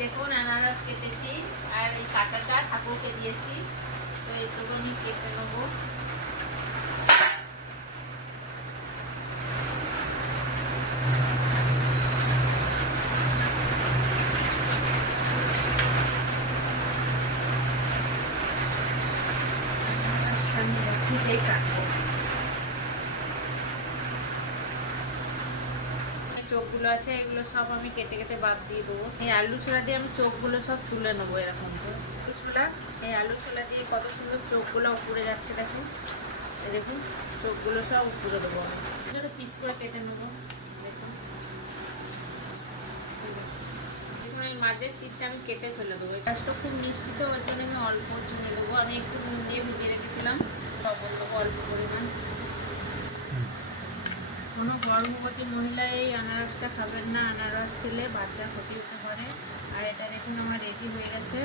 দেখুন আনারস কেটেছি আর এই কাঁটাটা ঠাকুরকে দিয়েছি, তো এইটুকু আমি কেটে নেবো। চোখগুলো আছে এগুলো সব আমি কেটে কেটে বাদ দিয়ে দেবো। এই আলু ছোলা দিয়ে আমি চোখগুলো সব তুলে নেবো এরকম করে। আলু ছোলা, এই আলু ছোলা দিয়ে কত সুন্দর চোখগুলো উপরে যাচ্ছে দেখুন। এই দেখুন চোখগুলো সব উপরে দেবো আমি, ছোটো পিস করে কেটে নেবো। দেখুন দেখুন এই মাঝের সিটটা আমি কেটে ফেলে দেবো। এই গাছটা খুব মিষ্টি তো ওর জন্য আমি অল্প চিনি দেবো। আমি একটু নুন দিয়ে ভিজিয়ে রেখেছিলাম, লবণ দেবো অল্প পরিমাণ। কোনো গর্ভবতী মহিলা এই আনারসটা খাবেন না, আনারস খেলে বাচ্চা ক্ষতি হতে পারে। আর এটা দেখুন আমার রেডি হয়ে গেছে।